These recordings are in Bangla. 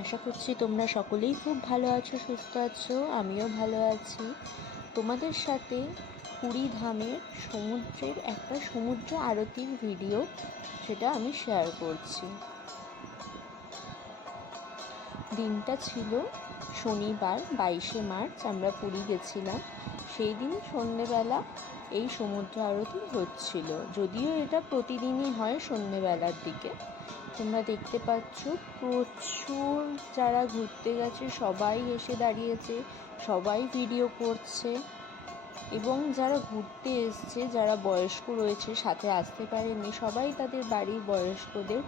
আশা করছি তোমরা সকলেই খুব ভালো আছো, সুস্থ আছো, আমিও ভালো আছি। তোমাদের সাথে পুরী ধামের সমুদ্রের একটা সমুদ্র আরতির ভিডিও সেটা আমি শেয়ার করছি। দিনটা ছিল শনিবার, বাইশে মার্চ, আমরা পুরী গেছিলাম। সেই দিন সন্ধেবেলা এই সমুদ্র আরতি হচ্ছিল, যদিও এটা প্রতিদিনই হয় সন্ধ্যেবেলার দিকে। তোমরা দেখতে পাচ্ছ প্রচুর যারা ঘুরতে গেছে, সবাই এসে দাঁড়িয়েছে, সবাই ভিডিও করছে এবং যারা ঘুরতে এসছে, যারা বয়স্ক রয়েছে, সাথে আসতে পারেনি সবাই তাদের বাড়ির বয়স্কদের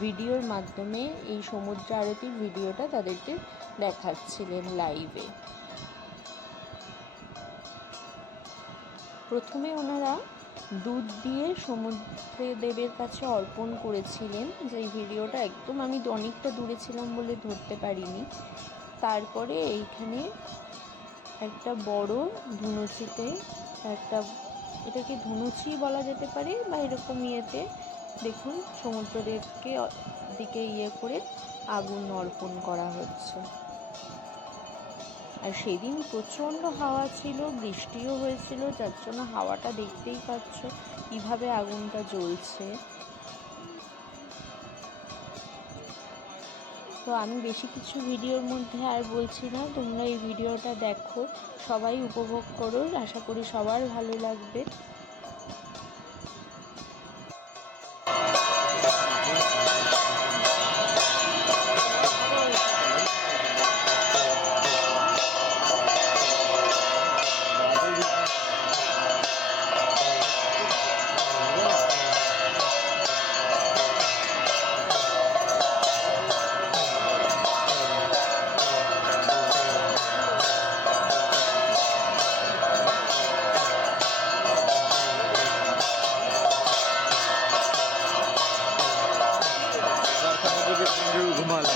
ভিডিওর মাধ্যমে এই সমুদ্র আরতির ভিডিওটা তাদেরকে দেখাচ্ছিলেন লাইভে প্রথমে ওনারা দুধ দিয়ে সমুদ্রে দেবের কাছে অর্পণ করেছিলেন, যে ভিডিওটা একদম আমি অনেকটা দূরে ছিলাম বলে ধরতে পারিনি। তারপরে এইখানে একটা বড় ধুনুচিতে একটা, এটাকে ধুনুচি বলা যেতে পারে বা এরকম ইয়েতে দেখুন সমুদ্রদেবকে দিকে ইয়ে করে আগুন অর্পণ করা হচ্ছে। সেদিন প্রচণ্ড হাওয়া ছিল, বৃষ্টিও হয়েছিল, যার জন্য হাওয়াটা দেখতেই পাচ্ছ কীভাবে আগুনটা জ্বলছে। তো আমি বেশি কিছু ভিডিওর মধ্যে আর বলছি না, তোমরা এই ভিডিওটা দেখো, সবাই উপভোগ করো। আশা করি সবার ভালো লাগবে। normal.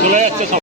চলে যাচ্ছে